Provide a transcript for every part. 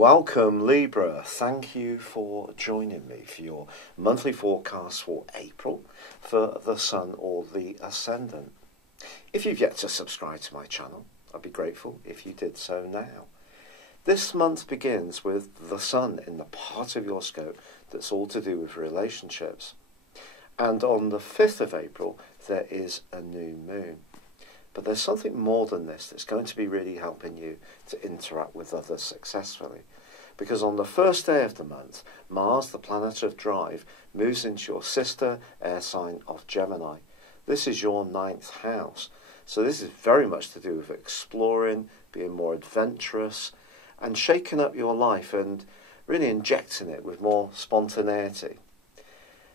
Welcome Libra, thank you for joining me for your monthly forecast for April for the Sun or the Ascendant. If you've yet to subscribe to my channel, I'd be grateful if you did so now. This month begins with the Sun in the part of your scope that's all to do with relationships. And on the 5th of April there is a new moon. But there's something more than this that's going to be really helping you to interact with others successfully. Because on the first day of the month, Mars, the planet of drive, moves into your sister air sign of Gemini. This is your 9th house. So this is very much to do with exploring, being more adventurous, and shaking up your life and really injecting it with more spontaneity.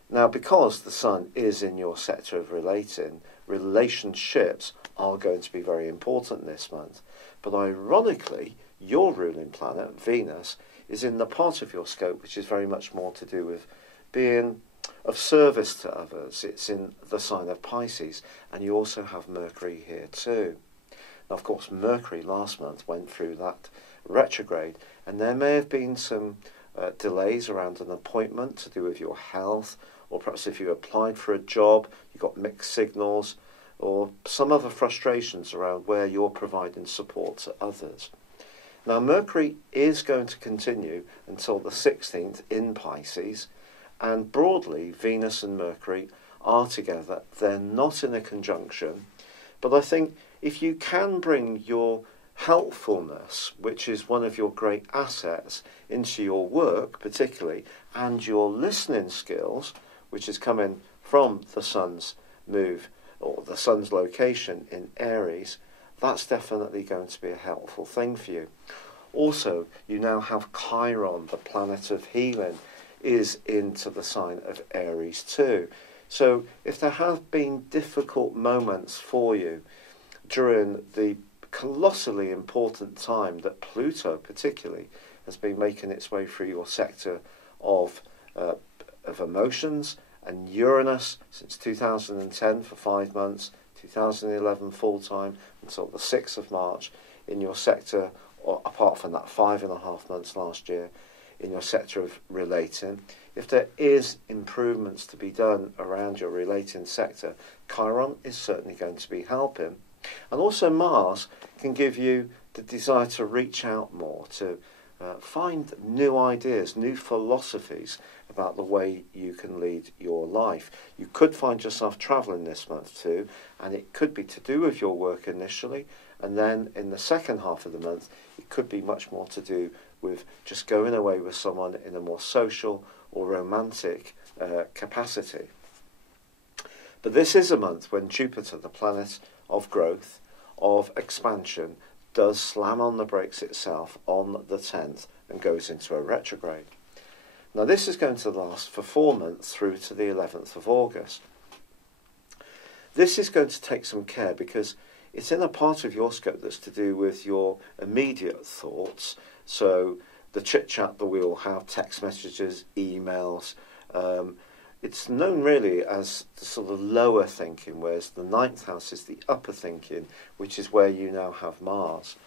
Now, because the Sun is in your sector of relating, relationships are going to be very important this month. But ironically, your ruling planet, Venus, is in the part of your scope which is very much more to do with being of service to others. It's in the sign of Pisces, and you also have Mercury here too. Now, of course, Mercury last month went through that retrograde, and there may have been some delays around an appointment to do with your health, or perhaps if you applied for a job, you got mixed signals, or some other frustrations around where you're providing support to others. Now, Mercury is going to continue until the 16th in Pisces, and broadly, Venus and Mercury are together. They're not in a conjunction, but I think if you can bring your helpfulness, which is one of your great assets, into your work particularly, and your listening skills, which is coming from the Sun's move, or the Sun's location in Aries, that's definitely going to be a helpful thing for you. Also, you now have Chiron, the planet of healing, is into the sign of Aries too. So if there have been difficult moments for you during the colossally important time that Pluto particularly has been making its way through your sector of emotions, and Uranus since 2010 for 5 months, 2011 full-time until the 6th of March in your sector, or apart from that 5.5 months last year in your sector of relating. If there is improvements to be done around your relating sector, Chiron is certainly going to be helping. And also Mars can give you the desire to reach out more, to find new ideas, new philosophies about the way you can lead your life. You could find yourself travelling this month too, and it could be to do with your work initially, and then in the second half of the month it could be much more to do with just going away with someone in a more social or romantic capacity. But this is a month when Jupiter, the planet of growth, of expansion, does slam on the brakes itself on the 10th and goes into a retrograde. Now this is going to last for 4 months through to the 11th of August. This is going to take some care because it's in a part of your scope that's to do with your immediate thoughts. So the chit-chat that we all have, text messages, emails, it's known really as the sort of lower thinking, whereas the 9th house is the upper thinking, which is where you now have Mars.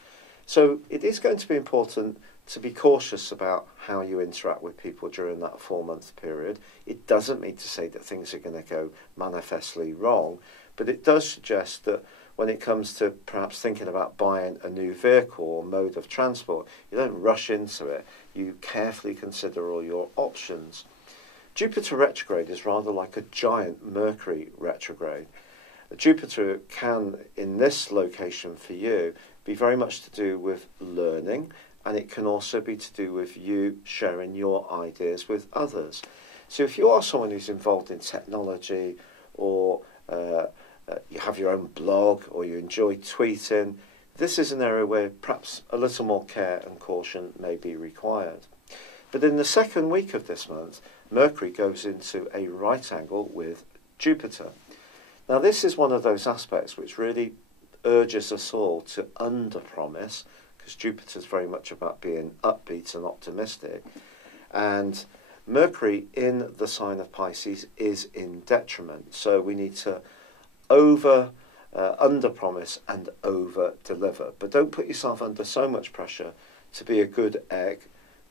So it is going to be important to be cautious about how you interact with people during that 4-month period. It doesn't mean to say that things are going to go manifestly wrong, but it does suggest that when it comes to perhaps thinking about buying a new vehicle or mode of transport, you don't rush into it. You carefully consider all your options. Jupiter retrograde is rather like a giant Mercury retrograde. Jupiter can, in this location for you, be very much to do with learning, and it can also be to do with you sharing your ideas with others. So if you are someone who's involved in technology, or you have your own blog, or you enjoy tweeting, this is an area where perhaps a little more care and caution may be required. But in the second week of this month, Mercury goes into a right angle with Jupiter. Now this is one of those aspects which really urges us all to under-promise, because Jupiter's very much about being upbeat and optimistic. And Mercury in the sign of Pisces is in detriment. So we need to under-promise and over-deliver. But don't put yourself under so much pressure to be a good egg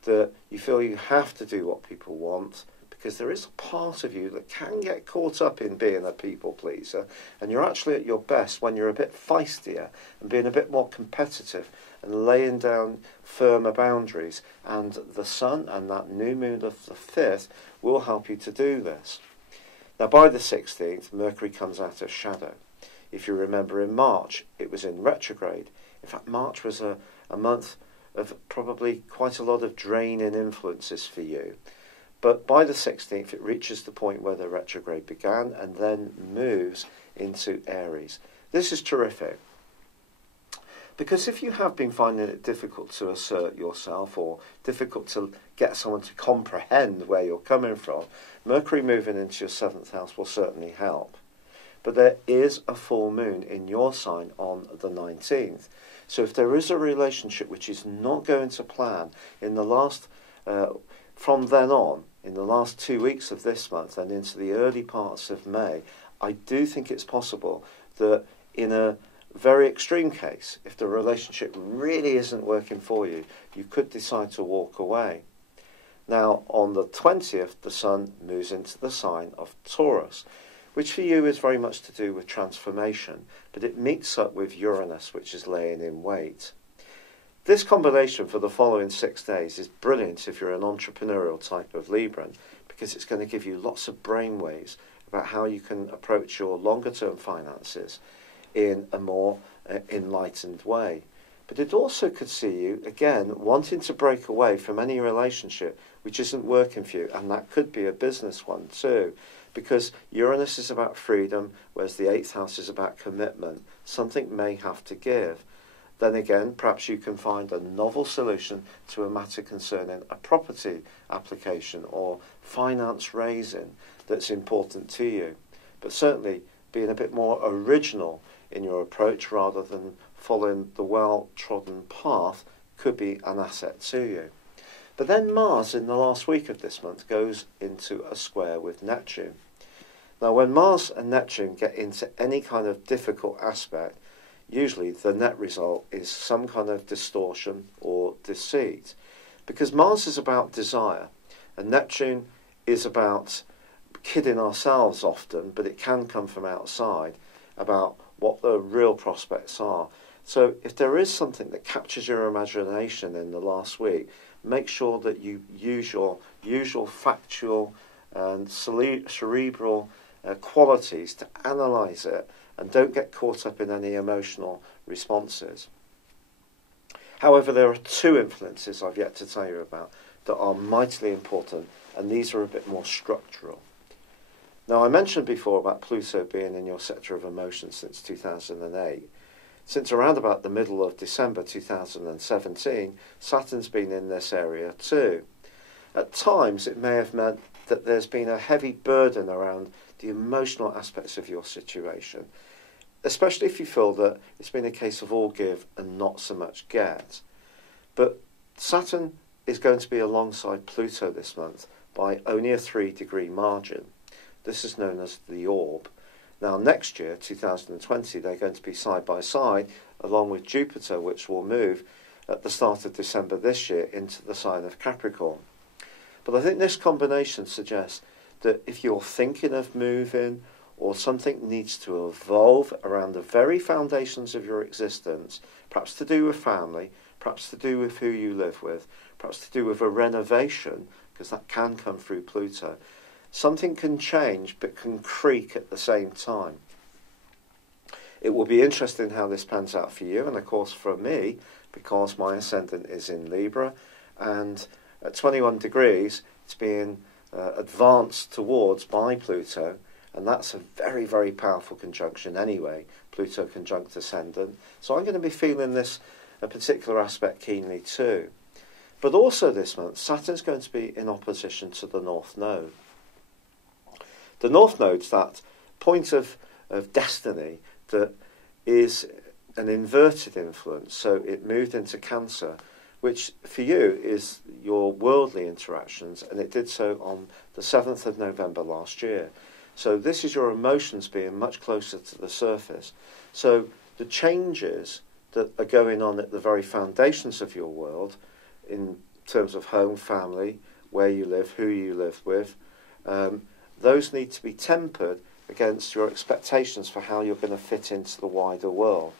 that you feel you have to do what people want, because there is a part of you that can get caught up in being a people pleaser, and you're actually at your best when you're a bit feistier and being a bit more competitive and laying down firmer boundaries, and the sun and that new moon of the 5th will help you to do this. Now by the 16th, Mercury comes out of shadow. If you remember, in March it was in retrograde. In fact, March was a month of probably quite a lot of draining influences for you. But by the 16th, it reaches the point where the retrograde began and then moves into Aries. This is terrific, because if you have been finding it difficult to assert yourself or difficult to get someone to comprehend where you're coming from, Mercury moving into your 7th house will certainly help. But there is a full moon in your sign on the 19th. So if there is a relationship which is not going to plan in the last... from then on, in the last 2 weeks of this month and into the early parts of May, I do think it's possible that in a very extreme case, if the relationship really isn't working for you, you could decide to walk away. Now, on the 20th, the Sun moves into the sign of Taurus, which for you is very much to do with transformation, but it meets up with Uranus, which is laying in wait. This combination for the following 6 days is brilliant if you're an entrepreneurial type of Libran, because it's going to give you lots of brainwaves about how you can approach your longer term finances in a more enlightened way. But it also could see you, again, wanting to break away from any relationship which isn't working for you, and that could be a business one too, because Uranus is about freedom, whereas the 8th house is about commitment. Something may have to give. Then again, perhaps you can find a novel solution to a matter concerning a property application or finance raising that's important to you. But certainly being a bit more original in your approach rather than following the well-trodden path could be an asset to you. But then Mars in the last week of this month goes into a square with Neptune. Now when Mars and Neptune get into any kind of difficult aspect, usually the net result is some kind of distortion or deceit, because Mars is about desire and Neptune is about kidding ourselves often, but it can come from outside about what the real prospects are. So if there is something that captures your imagination in the last week, make sure that you use your usual factual and cerebral qualities to analyse it, and don't get caught up in any emotional responses. However, there are 2 influences I've yet to tell you about that are mightily important, and these are a bit more structural. Now, I mentioned before about Pluto being in your sector of emotions since 2008. Since around about the middle of December 2017, Saturn's been in this area too. At times, it may have meant that there's been a heavy burden around the emotional aspects of your situation, especially if you feel that it's been a case of all give and not so much get. But Saturn is going to be alongside Pluto this month by only a 3-degree margin. This is known as the orb. Now next year, 2020, they're going to be side by side along with Jupiter, which will move at the start of December this year into the sign of Capricorn. But I think this combination suggests that if you're thinking of moving or something needs to evolve around the very foundations of your existence, perhaps to do with family, perhaps to do with who you live with, perhaps to do with a renovation, because that can come through Pluto, something can change but can creak at the same time. It will be interesting how this pans out for you, and of course for me, because my ascendant is in Libra, and at 21 degrees it's being advanced towards by Pluto, and that's a very, very powerful conjunction anyway, Pluto conjunct ascendant. So I'm going to be feeling this particular aspect keenly too. But also this month, Saturn's going to be in opposition to the North Node. The North Node's that point of destiny that is an inverted influence, so it moved into Cancer, which for you is your worldly interactions, and it did so on the 7th of November last year. So this is your emotions being much closer to the surface. So the changes that are going on at the very foundations of your world in terms of home, family, where you live, who you live with, those need to be tempered against your expectations for how you're going to fit into the wider world.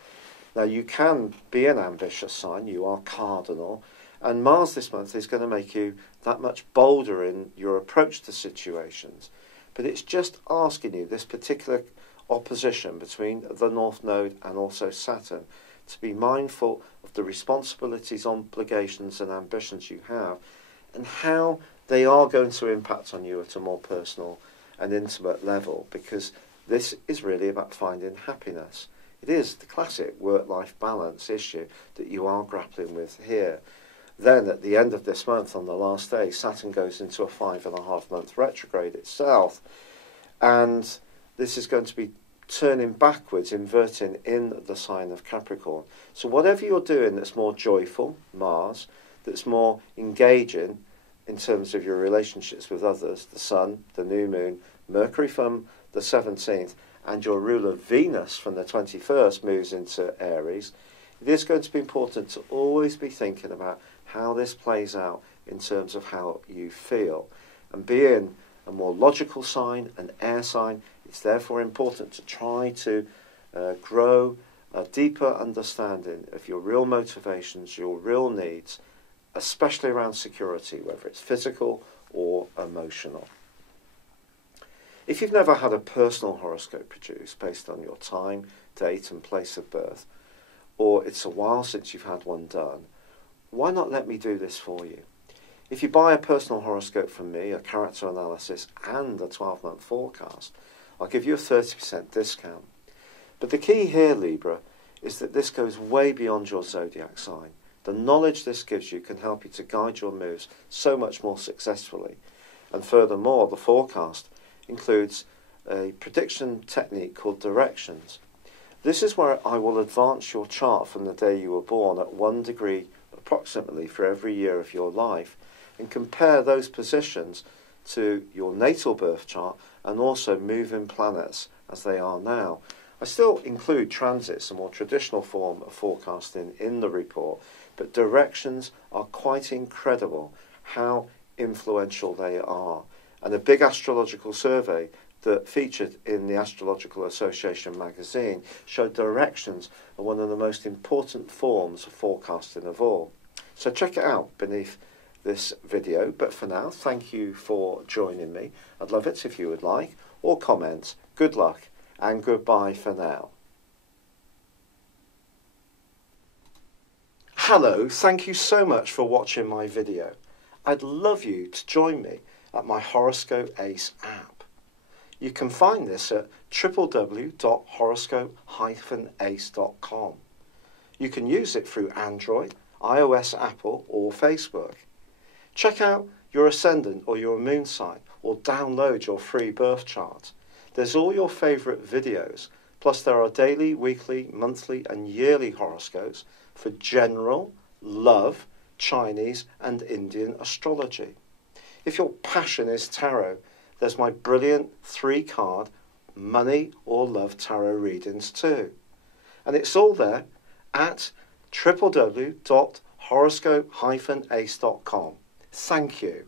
Now, you can be an ambitious sign, you are cardinal, and Mars this month is going to make you that much bolder in your approach to situations. But it's just asking you, this particular opposition between the North Node and also Saturn, to be mindful of the responsibilities, obligations and ambitions you have, and how they are going to impact on you at a more personal and intimate level, because this is really about finding happiness. It is the classic work-life balance issue that you are grappling with here. Then at the end of this month, on the last day, Saturn goes into a 5.5-month retrograde itself, and this is going to be turning backwards, inverting in the sign of Capricorn. So whatever you're doing that's more joyful, Mars, that's more engaging in terms of your relationships with others, the Sun, the new moon, Mercury from the 17th, and your ruler Venus from the 21st moves into Aries, it is going to be important to always be thinking about how this plays out in terms of how you feel. And being a more logical sign, an air sign, it's therefore important to try to grow a deeper understanding of your real motivations, your real needs, especially around security, whether it's physical or emotional. If you've never had a personal horoscope produced based on your time, date and place of birth, or it's a while since you've had one done, why not let me do this for you? If you buy a personal horoscope from me, a character analysis and a 12-month forecast, I'll give you a 30% discount. But the key here, Libra, is that this goes way beyond your zodiac sign. The knowledge this gives you can help you to guide your moves so much more successfully. And furthermore, the forecast includes a prediction technique called directions. This is where I will advance your chart from the day you were born at 1 degree approximately for every year of your life, and compare those positions to your natal birth chart and also moving planets as they are now. I still include transits, a more traditional form of forecasting, in the report, but directions are quite incredible how influential they are. And a big astrological survey that featured in the Astrological Association magazine showed directions are one of the most important forms of forecasting of all. So check it out beneath this video. But for now, thank you for joining me. I'd love it if you would like, or comment. Good luck and goodbye for now. Hello, thank you so much for watching my video. I'd love you to join me at my Horoscope Ace app. You can find this at www.horoscope-ace.com. You can use it through Android, iOS, Apple or Facebook. Check out your ascendant or your moon sign, or download your free birth chart. There's all your favourite videos, plus there are daily, weekly, monthly and yearly horoscopes for general, love, Chinese and Indian astrology. If your passion is tarot, there's my brilliant 3-card money or love tarot readings too. And it's all there at www.horoscope-ace.com. Thank you.